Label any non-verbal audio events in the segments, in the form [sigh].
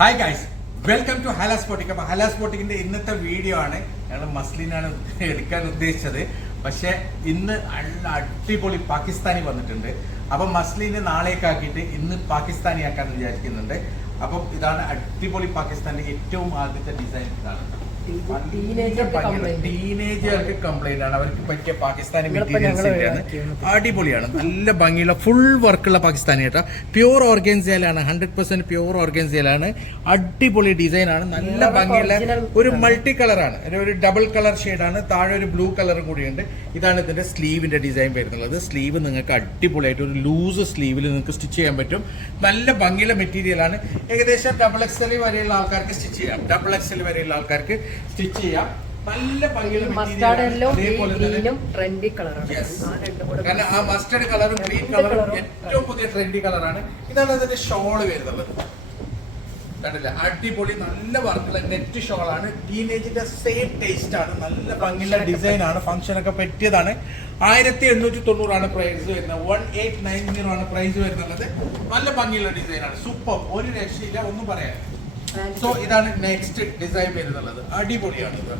Hi guys welcome to ഹല പോട്ടിക് അപ്പൊ ഹല സ്പോട്ടിക്കിന്റെ ഇന്നത്തെ വീഡിയോ ആണ്. ഞങ്ങൾ മസ്ലിനാണ് [laughs] എടുക്കാൻ ഉദ്ദേശിച്ചത്. പക്ഷെ ഇന്ന് നല്ല അടിപൊളി പാകിസ്ഥാനി വന്നിട്ടുണ്ട്. അപ്പൊ മസ്ലിനെ നാളേക്ക് ആക്കിയിട്ട് ഇന്ന് പാകിസ്ഥാനി ആക്കാൻ വിചാരിക്കുന്നുണ്ട്. അപ്പം ഇതാണ് അടിപൊളി പാകിസ്ഥാനിലെ ഏറ്റവും ആദ്യത്തെ ഡിസൈൻ ഇതാണ്. ടീനേജുകാർക്ക് കംപ്ലൈന്റ് ആണ്. അവർക്ക് പറ്റിയ പാകിസ്ഥാനി മെറ്റീരിയൽസ്. അടിപൊളിയാണ്. നല്ല ഭംഗിയുള്ള ഫുൾ വർക്കുള്ള പാകിസ്ഥാനി കേട്ടോ. പ്യൂർ ഓർഗൻസിയലാണ് ഹൺഡ്രഡ് പെർസെന്റ് പ്യൂർ ഓർഗൻസിയലാണ് അടിപൊളി ഡിസൈൻ ആണ്. നല്ല ഭംഗിയുള്ള ഒരു മൾട്ടി കളറാണ് ഒരു ഡബിൾ കളർ ആണ്. താഴെ ഒരു ബ്ലൂ കളർ കൂടിയുണ്ട്. ഇതാണ് ഇതിന്റെ സ്ലീവിന്റെ ഡിസൈൻ വരുന്നുള്ളത്. സ്ലീവ് നിങ്ങൾക്ക് അടിപൊളിയായിട്ട് ഒരു ലൂസ് സ്ലീവിൽ നിങ്ങൾക്ക് സ്റ്റിച്ച് ചെയ്യാൻ പറ്റും. നല്ല ഭംഗിയുള്ള മെറ്റീരിയൽ ആണ്. ഏകദേശം ഡബിൾ എക്സൽ വരെയുള്ള ആൾക്കാർക്ക് സ്റ്റിച്ച് ചെയ്യാം. ഡബിൾ എക്സൽ വരെയുള്ള ആൾക്കാർക്ക് സ്റ്റിച്ച് ചെയ്യാം. നല്ല ഭംഗിയുള്ള മസ്റ്റേഡ് കാരണം ആ മസ്റ്റർഡ് കളറും ഗ്രീൻ കളറും ഏറ്റവും പുതിയ ട്രെൻഡി കളറാണ് ഇതാണ് അതിന്റെ ഷോൾ വരുന്നത്. കണ്ടില്ല? അടിപൊളി നല്ല വർക്കുള്ള നെറ്റ് ഷോൾ ആണ്. ടീനേജിന്റെ സെയിം ടേസ്റ്റ് ആണ്. നല്ല ഭംഗിയുള്ള ഡിസൈൻ ആണ്. ഫംഗ്ഷൻ ഒക്കെ പറ്റിയതാണ്. ആയിരത്തി എണ്ണൂറ്റി തൊണ്ണൂറാണ് പ്രൈസ് വരുന്നത്. വൺ എയ്റ്റ് നയൻ സീറോ ആണ് പ്രൈസ് വരുന്നത്. നല്ല ഭംഗിയുള്ള ഡിസൈൻ ആണ്. സൂപ്പർ ഒരു രക്ഷയില്ല. ഒന്നും പറയാൻ സോ ഇതാണ് നെക്സ്റ്റ് ഡിസൈൻ വരുന്നുള്ളത്. അടിപൊളിയാണ് ഇത്.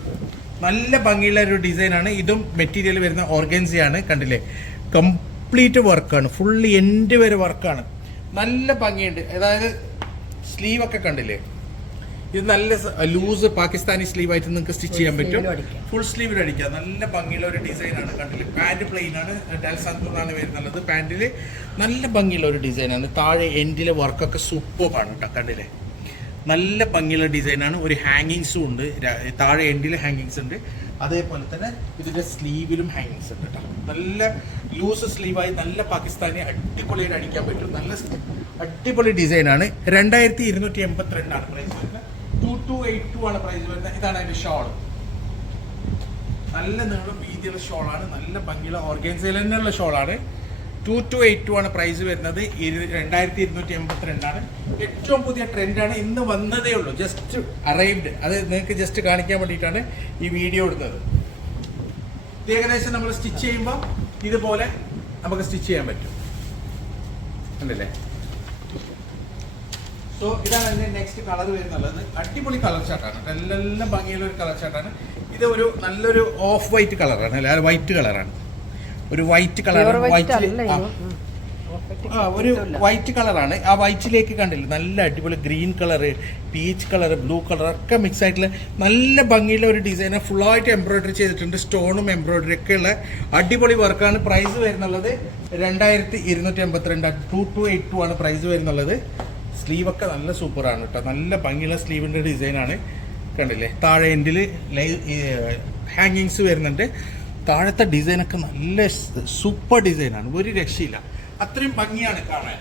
നല്ല ഭംഗിയുള്ള ഒരു ഡിസൈൻ ആണ്. ഇതും മെറ്റീരിയൽ വരുന്ന ഓർഗൻസിയാണ് കണ്ടില്ലേ? കംപ്ലീറ്റ് വർക്കാണ് ഫുള്ളി എൻഡ് വരെ വർക്കാണ് നല്ല ഭംഗിയുണ്ട്. അതായത് സ്ലീവ് ഒക്കെ കണ്ടില്ലേ? ഇത് നല്ല ലൂസ് പാകിസ്ഥാനി സ്ലീവ് ആയിട്ട് നിങ്ങൾക്ക് സ്റ്റിച്ച് ചെയ്യാൻ പറ്റും. ഫുൾ സ്ലീവിൽ അടിക്കാം. നല്ല ഭംഗിയുള്ള ഒരു ഡിസൈൻ ആണ് കണ്ടില്ലേ? പാന്റ് പ്ലെയിൻ ആണ്. ഡൽ വരുന്നത് വരുന്നുള്ളത്. പാന്റിൽ നല്ല ഭംഗിയുള്ള ഒരു ഡിസൈൻ ആണ്. താഴെ എൻഡിലെ വർക്കൊക്കെ സൂപ്പറാണ് കേട്ടോ കണ്ടില്ലേ? നല്ല ഭംഗിയുള്ള ഡിസൈനാണ്. ഒരു ഹാങ്ങിങ്സും ഉണ്ട്. താഴെ എൻഡിൽ ഹാങ്ങിങ്സ് ഉണ്ട്. അതേപോലെ തന്നെ ഇതിന്റെ സ്ലീവിലും ഹാങ്ങിങ്സ് ഉണ്ട് കേട്ടോ നല്ല ലൂസ് സ്ലീവായി നല്ല പാകിസ്ഥാനി അടിപൊളിയായിട്ട് അടിക്കാൻ പറ്റും. നല്ല അടിപൊളി ഡിസൈനാണ്. രണ്ടായിരത്തി ഇരുന്നൂറ്റി എൺപത്തി രണ്ടാണ് പ്രൈസ് വരുന്നത്. ടു ടു എയ്റ്റ് ടു ആണ് പ്രൈസ് വരുന്നത്. ഇതാണ് അതിന്റെ ഷോൾ നല്ല നീളം വീതിയുള്ള ഷോളാണ് നല്ല ഭംഗിയുള്ള ഓർഗൻസയിൽ തന്നെയുള്ള ഷോളാണ് ടു ടു എയ്റ്റ് ടു ആണ് പ്രൈസ് വരുന്നത്. രണ്ടായിരത്തി ഇരുന്നൂറ്റി എൺപത്തിരണ്ടാണ് ഏറ്റവും പുതിയ ട്രെൻഡാണ് ഇന്ന് വന്നതേ ഉള്ളൂ. ജസ്റ്റ് അറൈവ്ഡ് അത് നിങ്ങൾക്ക് ജസ്റ്റ് കാണിക്കാൻ വേണ്ടിയിട്ടാണ് ഈ വീഡിയോ എടുത്തത്. ഇത് ഏകദേശം നമ്മൾ സ്റ്റിച്ച് ചെയ്യുമ്പോൾ ഇതുപോലെ നമുക്ക് സ്റ്റിച്ച് ചെയ്യാൻ പറ്റും. കണ്ടില്ലേ? സോ ഇതാണ് അതിന്റെ നെക്സ്റ്റ് കളർ വരുന്നുള്ളത്. അടിപൊളി കളർ ഷർട്ടാണ് എല്ലാം ഭംഗിയുള്ള ഒരു കളർ ഷർട്ടാണ് ഇത് ഒരു നല്ലൊരു ഓഫ് വൈറ്റ് കളറാണ് അല്ലെ വൈറ്റ് കളറാണ് ഒരു വൈറ്റ് കളർ വൈറ്റ് ആ. ഒരു വൈറ്റ് കളറാണ് ആ വൈറ്റിലേക്ക് കണ്ടില്ല? നല്ല അടിപൊളി green colour peach colour blue colour ഒക്കെ മിക്സ് ആയിട്ടുള്ള നല്ല ഭംഗിയുള്ള ഒരു ഡിസൈൻ ഫുള്ളായിട്ട് എംബ്രോയിഡറി ചെയ്തിട്ടുണ്ട്. സ്റ്റോണും എംബ്രോയിഡറി ഒക്കെ ഉള്ള അടിപൊളി വർക്കാണ് പ്രൈസ് വരുന്നുള്ളത് രണ്ടായിരത്തി ഇരുന്നൂറ്റി എൺപത്തിരണ്ട് ടു ടു എയ്റ്റ് ടു ആണ് പ്രൈസ് വരുന്നുള്ളത്. സ്ലീവ് ഒക്കെ നല്ല സൂപ്പറാണ് കേട്ടോ. നല്ല ഭംഗിയുള്ള സ്ലീവിന്റെ ഡിസൈനാണ് കണ്ടില്ലേ? താഴെ എൻഡിൽ ലൈ ഹാങ്ങിങ്സ് വരുന്നുണ്ട്. താഴത്തെ ഡിസൈനൊക്കെ നല്ല സൂപ്പർ ഡിസൈനാണ് ഒരു രക്ഷയില്ല. അത്രയും ഭംഗിയാണ് കാണാൻ.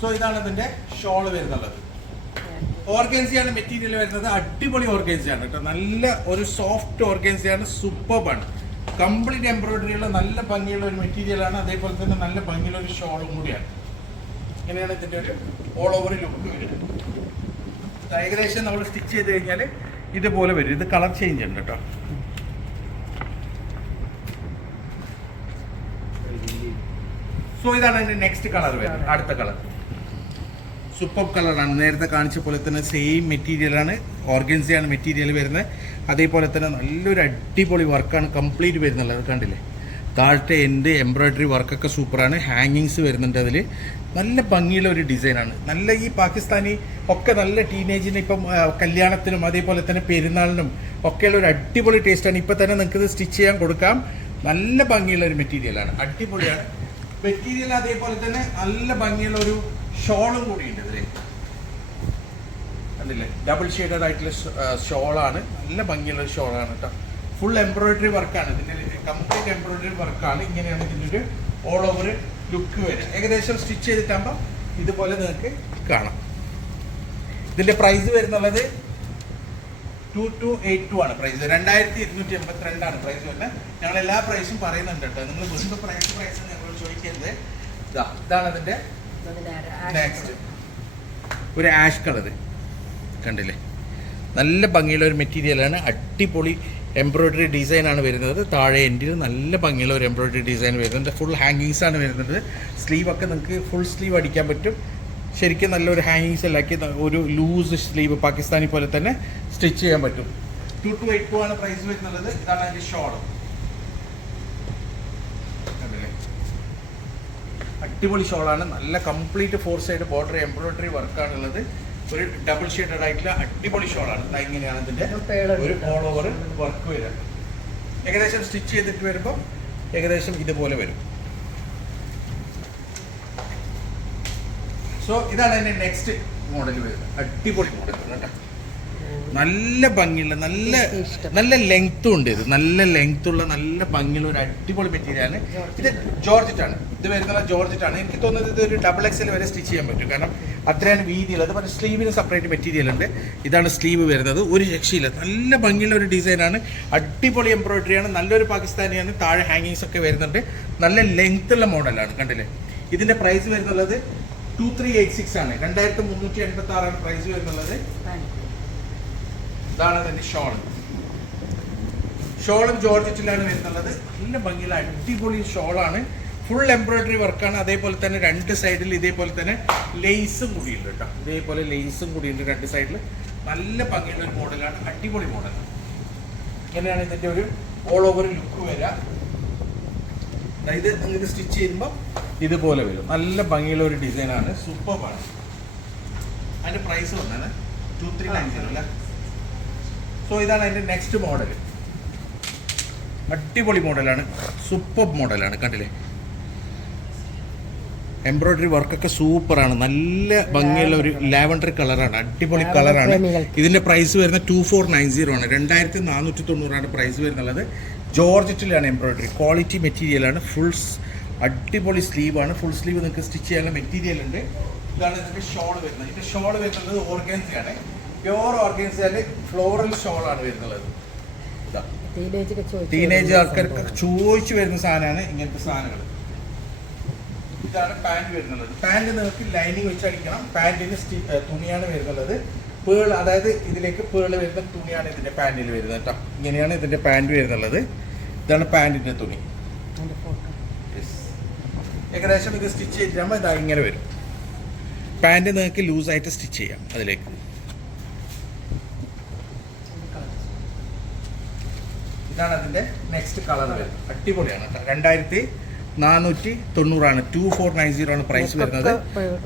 സോ ഇതാണ് ഇതിന്റെ ഷോൾ വരുന്നുള്ളത്. ഓർഗൻസിയാണ് മെറ്റീരിയൽ വരുന്നത്. അടിപൊളി ഓർഗൻസിയാണ് കേട്ടോ. നല്ല ഒരു സോഫ്റ്റ് ഓർഗൻസിയാണ് സൂപ്പർബാണ് കംപ്ലീറ്റ് എംബ്രോയിഡറി ഉള്ള നല്ല ഭംഗിയുള്ള ഒരു മെറ്റീരിയലാണ് അതേപോലെ തന്നെ നല്ല ഭംഗിയുള്ള ഒരു ഷോളും കൂടിയാണ്. ഇങ്ങനെയാണ് ഇതിന്റെ ഒരു ഓൾ ഓവർ ലുക്ക് വരുന്നത്. ഏകദേശം നമ്മൾ സ്റ്റിച്ച് ചെയ്ത് കഴിഞ്ഞാൽ ഇതുപോലെ വരും. ഇത് കളർ ചേഞ്ച് ഉണ്ട് കേട്ടോ. സോ ഇതാണ് അതിന്റെ നെക്സ്റ്റ് കളർ വരുന്നത്. അടുത്ത കളർ സൂപ്പർ കളറാണ് നേരത്തെ കാണിച്ച പോലെ തന്നെ സെയിം മെറ്റീരിയലാണ് ഓർഗൻസിയാണ് മെറ്റീരിയൽ വരുന്നത്. അതേപോലെ തന്നെ നല്ലൊരു അടിപൊളി വർക്കാണ് കംപ്ലീറ്റ് വരുന്നുള്ളത്. കണ്ടില്ലേ? താഴത്തെ എന്റെ എംബ്രോയിഡറി വർക്കൊക്കെ സൂപ്പറാണ് ഹാങ്ങിങ്സ് വരുന്നുണ്ട് അതിൽ നല്ല ഭംഗിയുള്ള ഒരു ഡിസൈനാണ് നല്ല ഈ പാകിസ്ഥാനി ഒക്കെ നല്ല ടീനേജിന് ഇപ്പം കല്യാണത്തിനും അതേപോലെ തന്നെ പെരുന്നാളിനും ഒക്കെയുള്ള ഒരു അടിപൊളി ടേസ്റ്റാണ് ഇപ്പം തന്നെ നിങ്ങൾക്ക് ഇത് സ്റ്റിച്ച് ചെയ്യാൻ കൊടുക്കാം. നല്ല ഭംഗിയുള്ള ഒരു മെറ്റീരിയലാണ് അടിപൊളിയാണ്. മെറ്റീരിയൽ അതേപോലെ തന്നെ നല്ല ഭംഗിയുള്ള ഒരു ഷോളും ഉണ്ട് ഇതിൽ കണ്ടില്ലേ? ഡബിൾ ഷെയ്ഡഡ് ആയിട്ടുള്ള ഷോളാണ്. നല്ല ഭംഗിയുള്ള ഷോളാണ് കേട്ടോ. ഫുൾ എംബ്രോയിഡറി വർക്കാണ് ഇതിന്റെ കംപ്ലീറ്റ് എംബ്രോയിഡറി വർക്കാണ് ഇങ്ങനെയാണ് ഇതിന്റെ ഒരു ഓൾ ഓവർ ലുക്ക് വരുന്നത്. ഏകദേശം സ്റ്റിച്ച് ചെയ്തിട്ടാകുമ്പോൾ ഇതുപോലെ നിങ്ങൾക്ക് കാണാം. ഇതിന്റെ പ്രൈസ് വരുന്നുള്ളത് ടു ടു എയ്റ്റ് ടു ആണ് പ്രൈസ് രണ്ടായിരത്തി ഇരുന്നൂറ്റി എൺപത്തിരണ്ടാണ് പ്രൈസ് വരുന്നത്. ഞങ്ങൾ എല്ലാ പ്രൈസും പറയുന്നുണ്ട് കേട്ടോ. നിങ്ങൾ വെറുതെ പ്രൈസ് പ്രൈസ് ഞങ്ങളോട് ചോദിക്കരുത്. ഇതാ ഇതാണ് അതിന്റെ നെക്സ്റ്റ് ഒരു ആഷ് കളർ കണ്ടില്ലേ? നല്ല ഭംഗിയുള്ള ഒരു മെറ്റീരിയലാണ് അടിപൊളി എംബ്രോയിഡറി ഡിസൈൻ ആണ് വരുന്നത്. താഴെ എൻഡിൽ നല്ല ഭംഗിയുള്ള ഒരു എംബ്രോയിഡറി ഡിസൈൻ വരുന്നുണ്ട്. ഫുൾ ഹാങ്ങിങ്സ് ആണ് വരുന്നത്. സ്ലീവ് ഒക്കെ നിങ്ങൾക്ക് ഫുൾ സ്ലീവ് അടിക്കാൻ പറ്റും. ശരിക്കും നല്ലൊരു ഹാങ്ങിങ്സ് എല്ലാക്കി ഒരു ലൂസ് സ്ലീവ് പാകിസ്ഥാനി പോലെ തന്നെ സ്റ്റിച്ച് ചെയ്യാൻ പറ്റും. ടു ടു എയ്റ്റ് ടു ആണ് പ്രൈസ് വരുന്നത്. ഇതാണ് അതിന്റെ ഷോൾ അടിപൊളി ഷോളാണ്. നല്ല complete four side border embroidery വർക്കാണുള്ളത് ഒരു ഡബിൾ ഷെയ്ഡഡ് ആയിട്ടുള്ള അടിപൊളി ഷോളാണ്. ഇങ്ങനെയാണ് ഇതിന്റെ പേൾ ഒരു ഓൾ ഓവർ വർക്ക് വരിക. ഏകദേശം സ്റ്റിച്ച് ചെയ്തിട്ട് വരുമ്പോൾ ഏകദേശം ഇതുപോലെ വരും. സോ ഇതാണ് എന്റെ നെക്സ്റ്റ് മോഡൽ വരുന്നത്. അടിപൊളി മോഡൽ കേട്ടോ. നല്ല ഭംഗിയുള്ള നല്ല. നല്ല ലെങ്ത്തും ഉണ്ട് ഇത്. നല്ല ലെങ്ത് ഉള്ള നല്ല ഭംഗിയുള്ള ഒരു അടിപൊളി മെറ്റീരിയലാണ് ഇത് ജോർജറ്റ് ആണ് ഇത് വരുന്ന ജോർജറ്റ് ആണ് എനിക്ക് തോന്നുന്നത് ഇത് ഒരു ഡബിൾ എക്സൽ വരെ സ്റ്റിച്ച് ചെയ്യാൻ പറ്റും. കാരണം അത്രയാണ് വീതിയുള്ളത്. പക്ഷേ സ്ലീവിന് സെപ്പറേറ്റ് മെറ്റീരിയൽ ഉണ്ട്. ഇതാണ് സ്ലീവ് വരുന്നത്. ഒരു രക്ഷയില്ല. നല്ല ഭംഗിയുള്ള ഒരു ഡിസൈനാണ് അടിപൊളി എംബ്രോയിഡറി ആണ്. നല്ലൊരു പാകിസ്ഥാനിയാണ്. താഴെ ഹാങ്ങിങ്സ് ഒക്കെ വരുന്നുണ്ട്. നല്ല ലെങ്ത് ഉള്ള മോഡലാണ് കണ്ടില്ലേ? ഇതിന്റെ പ്രൈസ് വരുന്നുള്ളത് ടു ത്രീ എയ്റ്റ് സിക്സ് ആണ്. രണ്ടായിരത്തി മുന്നൂറ്റി എൺപത്തി ആറാണ് പ്രൈസ് വരുന്നുള്ളത്. ഇതാണ് അതിന്റെ ഷോൾ. ഷോളും ജോർജറ്റിലാണ് വരുന്നുള്ളത്. നല്ല ഭംഗിയുള്ള അടിപൊളി ഷോളാണ്. ഫുൾ എംബ്രോയിഡറി വർക്കാണ് അതേപോലെ തന്നെ രണ്ട് സൈഡിൽ ഇതേപോലെ തന്നെ ലേസും കൂടിയുണ്ട് കേട്ടോ. ഇതേപോലെ ലേസും കൂടിയുണ്ട് രണ്ട് സൈഡിൽ നല്ല ഭംഗിയുള്ള ഒരു മോഡലാണ്. അടിപൊളി മോഡൽ. ഇങ്ങനെയാണ് ഇതിന്റെ ഒരു ഓൾ ഓവർ ലുക്ക് വരിക. ഇത് നിങ്ങൾക്ക് സ്റ്റിച്ച് ചെയ്യുമ്പോൾ ഇതുപോലെ വരും. നല്ല ഭംഗിയുള്ള ഒരു ഡിസൈനാണ് സൂപ്പർ ആണ്. അതിന്റെ പ്രൈസ് വന്നാണ് ടു ത്രീ നയൻ സീറോ അല്ലേ? സോ ഇതാണ് അതിന്റെ നെക്സ്റ്റ് മോഡൽ അടിപൊളി മോഡലാണ് സൂപ്പർ മോഡലാണ് കണ്ടില്ലേ? എംബ്രോയിഡറി വർക്കൊക്കെ സൂപ്പറാണ് നല്ല ഭംഗിയുള്ള ഒരു ലാവൻഡർ കളറാണ് അടിപൊളി കളറാണ് ഇതിന്റെ പ്രൈസ് വരുന്ന ടു ഫോർ നയൻ സീറോ ആണ്. രണ്ടായിരത്തി നാനൂറ്റി തൊണ്ണൂറാണ് പ്രൈസ് വരുന്നുള്ളത് ജോർജറ്റിലാണ് എംബ്രോയിഡറി ക്വാളിറ്റി മെറ്റീരിയൽ ആണ്. ഫുൾ അടിപൊളി സ്ലീവ് ആണ്. ഫുൾ സ്ലീവ് നിങ്ങൾക്ക് സ്റ്റിച്ച് ചെയ്യാനുള്ള മെറ്റീരിയൽ ഉണ്ട്. ഇതാണ് ഇതിന്റെ ഷോൾ വരുന്നത്. ഇതിന്റെ ഷോൾ വരുന്നത് ഓർഗൻസയാണ് പ്യോർ ഓർഗൻസയിൽ ഫ്ലോറൽ ഷോളാണ് വരുന്നത്. ഇതാ. ടീനേജ് ആൾക്കാർക്ക് ചോദിച്ചു വരുന്ന സാധനമാണ് ഇങ്ങനത്തെ സാധനങ്ങൾ. ഇതാണ് പാന്റ് വരുന്നത്. പാന്റ് നിങ്ങൾക്ക് ലൈനിങ് വെച്ച് അടിക്കണം. പാന്റിന് സ്റ്റി തുണിയാണ് വരുന്നത്. പേൾ അതായത് ഇതിലേക്ക് പേൾ വരുന്ന തുണിയാണ് ഇതിന്റെ പാന്റിൽ വരുന്നത് കേട്ടോ. ഇങ്ങനെയാണ് ഇതിന്റെ പാന്റ് വരുന്നുള്ളത് ഇതാണ് പാൻറിന്റെ തുണി. ഏകദേശം ഇത് സ്റ്റിച്ച് ചെയ്തിട്ടാകുമ്പോൾ ഇതാ ഇങ്ങനെ വരും. പാന്റ് നിങ്ങൾക്ക് ലൂസായിട്ട് സ്റ്റിച്ച് ചെയ്യാം അതിലേക്ക്. ഇതാണ് അതിന്റെ നെക്സ്റ്റ് കളർ വരുന്നത്. അടിപൊളിയാണ് കേട്ടോ. രണ്ടായിരത്തി നാനൂറ്റി തൊണ്ണൂറാണ്. ടു ഫോർ നയൻ സീറോ ആണ് പ്രൈസ് വരുന്നത്.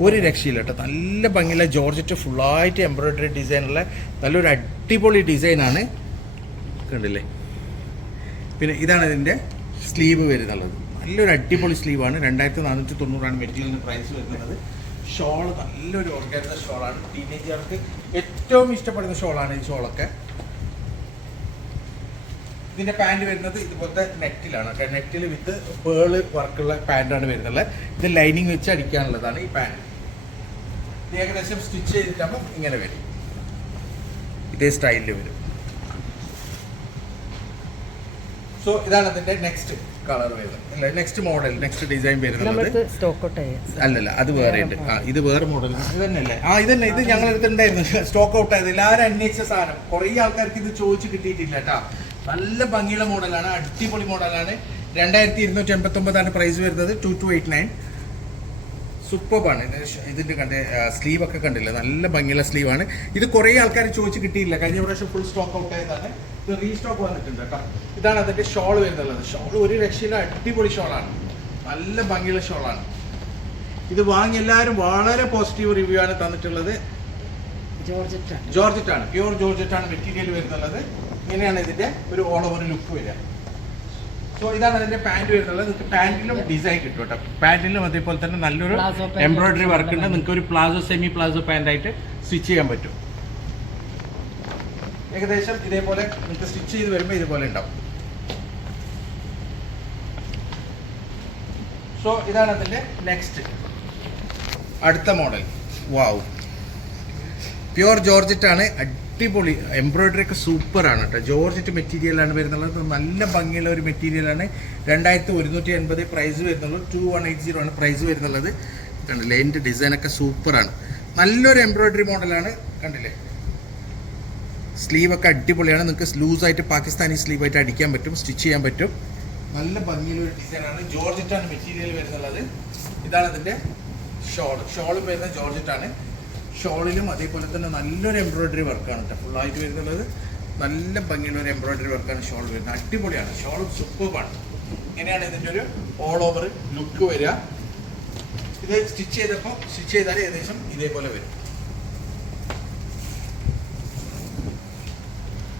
ഒരു രക്ഷയില്ല കേട്ടോ. നല്ല ഭംഗിയുള്ള ജോർജറ്റ് ഫുള്ളായിട്ട് എംബ്രോയിഡറി ഡിസൈനുള്ള നല്ലൊരു അടിപൊളി ഡിസൈനാണ് കണ്ടില്ലേ? പിന്നെ ഇതാണ് ഇതിന്റെ സ്ലീവ് വരുന്നുള്ളത്. നല്ലൊരു അടിപൊളി സ്ലീവാണ് രണ്ടായിരത്തി നാനൂറ്റി തൊണ്ണൂറാണ് മെറ്റീരിയലിന് പ്രൈസ് വരുന്നത്. ഷോൾ നല്ലൊരു ഓർഗാനിക ഷോളാണ്. ടീനേജുകാർക്ക് ഏറ്റവും ഇഷ്ടപ്പെടുന്ന ഷോളാണ് ഈ ഷോളൊക്കെ. ഇതിന്റെ പാന്റ് വരുന്നത് ഇതുപോലത്തെ നെറ്റിലാണ് നെറ്റിൽ വിത്ത് പേൾ വർക്കുള്ള പാന്റാണ് വരുന്നത്. ഇത് ലൈനിങ് വെച്ച് അടിക്കാനുള്ളതാണ് ഈ പാന്റ് ഇത് ഏകദേശം സ്റ്റിച്ച് ചെയ്തിട്ടാകുമ്പോൾ ഇങ്ങനെ വരും. ഇതേ സ്റ്റൈലിൽ വരും. സോ ഇതാണ് അതിന്റെ നെക്സ്റ്റ് കളർ വരുന്നത്. അല്ല? നെക്സ്റ്റ് മോഡൽ നെക്സ്റ്റ് ഡിസൈൻ വരുന്നത്. അല്ലല്ല അത് വേറെ ഉണ്ട്. ആ ഇത് വേറെ മോഡൽ ഇത് തന്നെയല്ലേ? ആ ഇതന്നെ ഇത് ഞങ്ങളുടെ അടുത്ത് ഉണ്ടായിരുന്നു സ്റ്റോക്ക് [laughs] ഔട്ട് ആയത്. എല്ലാവരും അന്വേഷിച്ച സാധനം. കുറേ ആൾക്കാർക്ക് ഇത് ചോദിച്ചു കിട്ടിയിട്ടില്ല കേട്ടാ. നല്ല ഭംഗിയുള്ള മോഡലാണ് അടിപൊളി മോഡലാണ്. രണ്ടായിരത്തി ഇരുന്നൂറ്റി എൺപത്തി ഒമ്പതാണ് പ്രൈസ് വരുന്നത് ടു ടു എയ്റ്റ് നയൻ സൂപ്പർബാണ് ഇതിന്റെ കണ്ട സ്ലീവ് ഒക്കെ കണ്ടില്ല? നല്ല ഭംഗിയുള്ള സ്ലീവാണ് ഇത് കുറേ ആൾക്കാർ ചോദിച്ച് കിട്ടിയില്ല. കഴിഞ്ഞ പ്രാവശ്യം ഫുൾ സ്റ്റോക്ക് ഔട്ട് ആയതാണ്. ഇത് റീസ്റ്റോക്ക് വന്നിട്ടുണ്ട് കേട്ടോ ഇതാണ് അതിന്റെ ഷോൾ വരുന്നുള്ളത്. ഷോൾ ഒരു രക്ഷയില്ല അടിപൊളി ഷോളാണ് നല്ല ഭംഗിയുള്ള ഷോളാണ് ഇത് വാങ്ങി എല്ലാവരും വളരെ പോസിറ്റീവ് റിവ്യൂ ആണ് തന്നിട്ടുള്ളത്. ജോർജറ്റ് ആണ് പ്യൂർ ജോർജറ്റ് ആണ് മെറ്റീരിയൽ വരുന്നുള്ളത്. ഇങ്ങനെയാണ് ഇതിന്റെ ഒരു ഓൾ ഓവർ ലുക്ക് വരിക. സോ ഇതാണ് അതിന്റെ പാന്റ് വരുന്നത്. നിങ്ങൾക്ക് പാന്റിലും ഡിസൈൻ കിട്ടും കേട്ടോ. പാന്റിലും അതേപോലെ തന്നെ നല്ലൊരു എംബ്രോയിഡറി വർക്ക് ഉണ്ട്. നിങ്ങൾക്ക് ഒരു പ്ലാസോ സെമി പ്ലാസോ പാന്റ് ആയിട്ട് സ്റ്റിച്ച് ചെയ്യാൻ പറ്റും. ഏകദേശം ഇതേപോലെ നിങ്ങൾക്ക് സ്റ്റിച്ച് ചെയ്ത് വരുമ്പോൾ ഇതുപോലെ ഉണ്ടാവും. സോ ഇതാണ് അതിന്റെ നെക്സ്റ്റ് അടുത്ത മോഡൽ വാവ് പ്യുവർ ജോർജറ്റ് ആണ്. അടിപൊളി. എംബ്രോയിഡറി ഒക്കെ സൂപ്പർ ആണ് കേട്ടോ ജോർജറ്റ് മെറ്റീരിയലാണ് വരുന്നത് നല്ല ഭംഗിയുള്ള ഒരു മെറ്റീരിയലാണ് രണ്ടായിരത്തി ഒരുന്നൂറ്റി എൺപത് പ്രൈസ് വരുന്നുള്ളൂ. ടു വൺ എയ്റ്റ് സീറോ ആണ് പ്രൈസ് വരുന്നുള്ളത്. കണ്ടില്ലേ? അതിന്റെ ഡിസൈനൊക്കെ സൂപ്പറാണ്. നല്ലൊരു എംബ്രോയിഡറി മോഡലാണ് കണ്ടില്ലേ? സ്ലീവൊക്കെ അടിപൊളിയാണ്. നിങ്ങൾക്ക് ലൂസായിട്ട് പാകിസ്ഥാനി സ്ലീവായിട്ട് അടിക്കാൻ പറ്റും. സ്റ്റിച്ച് ചെയ്യാൻ പറ്റും. നല്ല ഭംഗിയുള്ള ഒരു ഡിസൈനാണ് ജോർജറ്റാണ് മെറ്റീരിയൽ വരുന്നുള്ളത്. ഇതാണ് അതിന്റെ ഷോൾ ഷോളും വരുന്നത് ജോർജറ്റാണ് ഷോളിലും അതേപോലെ തന്നെ നല്ലൊരു എംബ്രോയിഡറി വർക്കാണ് കേട്ടോ ഫുള്ളായിട്ട് വരുന്നുള്ളത്. നല്ല ഭംഗിയുള്ള ഒരു എംബ്രോയിഡറി വർക്കാണ് ഷോൾ വരുന്നത്. അടിപൊളിയാണ്. ഷോൾ സൂപ്പറാണ് ഇങ്ങനെയാണ് ഇതിന്റെ ഒരു ഓൾ ഓവർ ലുക്ക് വരിക. ഇത് സ്റ്റിച്ച് ചെയ്തപ്പോൾ സ്റ്റിച്ച് ചെയ്താൽ ഏകദേശം ഇതേപോലെ വരും.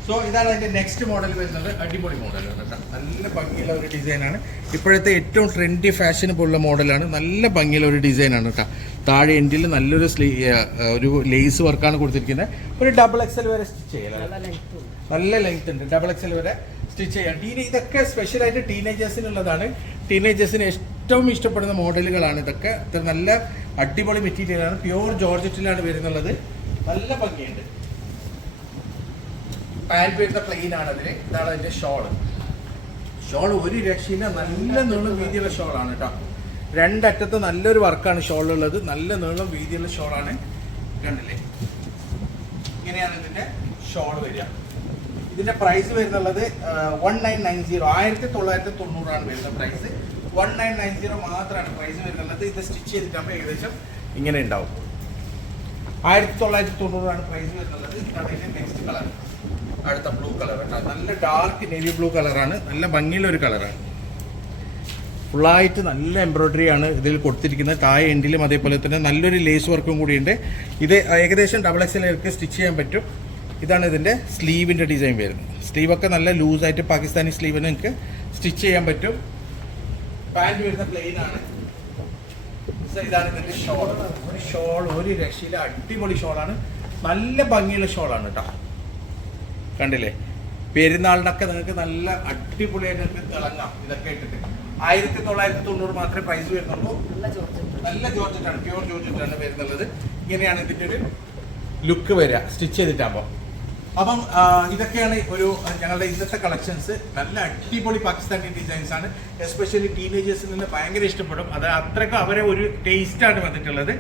സോ ഇതാണ് അതിന്റെ നെക്സ്റ്റ് മോഡൽ വരുന്നത്. അടിപൊളി മോഡലാണ് കേട്ടോ നല്ല ഭംഗിയുള്ള ഒരു ഡിസൈനാണ് ഇപ്പോഴത്തെ ഏറ്റവും ട്രെൻഡി ഫാഷനബിളുള്ള മോഡലാണ് നല്ല ഭംഗിയുള്ള ഒരു ഡിസൈനാണ് കേട്ടോ താഴെ എൻഡിൽ നല്ലൊരു സ്ലീ ഒരു ലേസ് വർക്കാണ് കൊടുത്തിരിക്കുന്നത്. ഒരു ഡബിൾ എക്സൽ വരെ സ്റ്റിച്ച് ചെയ്യലാണ് നല്ല ലെങ്ത് ഉണ്ട്. ഡബിൾ എക്സൽ വരെ സ്റ്റിച്ച് ചെയ്യാം. ടീന ഇതൊക്കെ സ്പെഷ്യലായിട്ട് ടീനേജേഴ്സിനുള്ളതാണ് ടീനേജേഴ്സിന് ഏറ്റവും ഇഷ്ടപ്പെടുന്ന മോഡലുകളാണ് ഇതൊക്കെ. ഇത്ര നല്ല അടിപൊളി മെറ്റീരിയലാണ് പ്യുവർ ജോർജറ്റിലാണ് വരുന്നുള്ളത്. നല്ല ഭംഗിയുണ്ട്. പാന്റ് വരുന്ന പ്ലെയിൻ ആണ് അതിന് ഇതാണ് അതിന്റെ ഷോൾ ഷോൾ ഒരു രക്ഷയില്ല. നല്ല നീളം വീതിയുള്ള ഷോളാണ് കേട്ടോ രണ്ടറ്റത്ത് നല്ലൊരു വർക്കാണ് ഷോളിലുള്ളത് നല്ല നീളം വീതിയുള്ള ഷോളാണ്. കണ്ടില്ലേ? ഇങ്ങനെയാണ് ഇതിന്റെ ഷോൾ വരിക. ഇതിന്റെ പ്രൈസ് വരുന്നുള്ളത് വൺ നയൻ നയൻ സീറോ ആയിരത്തി തൊള്ളായിരത്തി തൊണ്ണൂറാണ് വരുന്ന price one nine nine zero മാത്രമാണ് പ്രൈസ് വരുന്നുള്ളത്. ഇത് സ്റ്റിച്ച് ചെയ്തിട്ടാകുമ്പോൾ ഏകദേശം ഇങ്ങനെ ഉണ്ടാവും. ആയിരത്തി തൊള്ളായിരത്തി തൊണ്ണൂറാണ് പ്രൈസ് വരുന്നുള്ളത് നെക്സ്റ്റ് കളർ അടുത്ത ബ്ലൂ കളർ കേട്ടോ നല്ല ഡാർക്ക് നേവി ബ്ലൂ കളറാണ് നല്ല ഭംഗിയുള്ള ഒരു കളറാണ് ഫുള്ളായിട്ട് നല്ല എംബ്രോയ്ഡറി ആണ് ഇതിൽ കൊടുത്തിരിക്കുന്നത്. താഴെ എൻഡിലും അതേപോലെ തന്നെ നല്ലൊരു ലേസ് വർക്കും കൂടിയുണ്ട്. ഇത് ഏകദേശം ഡബിൾ എക്സ് എൽക്ക് സ്റ്റിച്ച് ചെയ്യാൻ പറ്റും. ഇതാണ് ഇതിന്റെ സ്ലീവിന്റെ ഡിസൈൻ വരുന്നത്. സ്ലീവൊക്കെ നല്ല ലൂസായിട്ട് പാകിസ്ഥാനി സ്ലീവിന് നിങ്ങൾക്ക് സ്റ്റിച്ച് ചെയ്യാൻ പറ്റും. പാന്റ് വരുന്ന പ്ലെയിൻ ആണ്. ഇതാണ് ഷോൾ ഒരു ഷോൾ ഒരു രക്ഷയില്ല. അടിപൊളി ഷോളാണ് നല്ല ഭംഗിയുള്ള ഷോളാണ് കേട്ടോ കണ്ടില്ലേ? പെരുന്നാളിനൊക്കെ നിങ്ങൾക്ക് നല്ല അടിപൊളിയായിട്ട് തിളങ്ങാം ഇതൊക്കെ ഇട്ടിട്ട്. ആയിരത്തി തൊള്ളായിരത്തി തൊണ്ണൂറ് മാത്രമേ പ്രൈസ് വരുന്നുള്ളൂ. നല്ല ജോർജറ്റ് നല്ല ജോർജറ്റാണ് പ്യൂർ ജോർജറ്റാണ് വരുന്നുള്ളത്. ഇങ്ങനെയാണ് ഇതിന്റെ ഒരു ലുക്ക് വരിക. സ്റ്റിച്ച് ചെയ്തിട്ടാകുമ്പോൾ അപ്പം ഇതൊക്കെയാണ് ഒരു ഞങ്ങളുടെ ഇന്നത്തെ കളക്ഷൻസ് നല്ല അടിപൊളി പാകിസ്ഥാനി ഡിസൈൻസ് ആണ്. എസ്പെഷ്യലി ടീനേജേഴ്സിൽ നിന്ന് ഭയങ്കര ഇഷ്ടപ്പെടും. അത് അത്രയ്ക്ക് അവരെ ഒരു ടേസ്റ്റാണ് വന്നിട്ടുള്ളത്.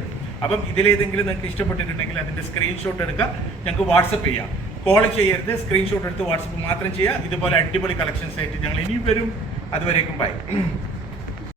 അപ്പം ഇതിലേതെങ്കിലും നിങ്ങൾക്ക് ഇഷ്ടപ്പെട്ടിട്ടുണ്ടെങ്കിൽ അതിന്റെ സ്ക്രീൻഷോട്ട് എടുക്കുക. ഞങ്ങൾക്ക് വാട്സപ്പ് ചെയ്യാം. കോൾ ചെയ്യരുത്. സ്ക്രീൻഷോട്ട് എടുത്ത് വാട്സപ്പ് മാത്രം ചെയ്യുക. ഇതുപോലെ അടിപൊളി കളക്ഷൻസ് ആയിട്ട് ഞങ്ങൾ ഇനിയും വരും. അതുവരേക്കും ബൈ.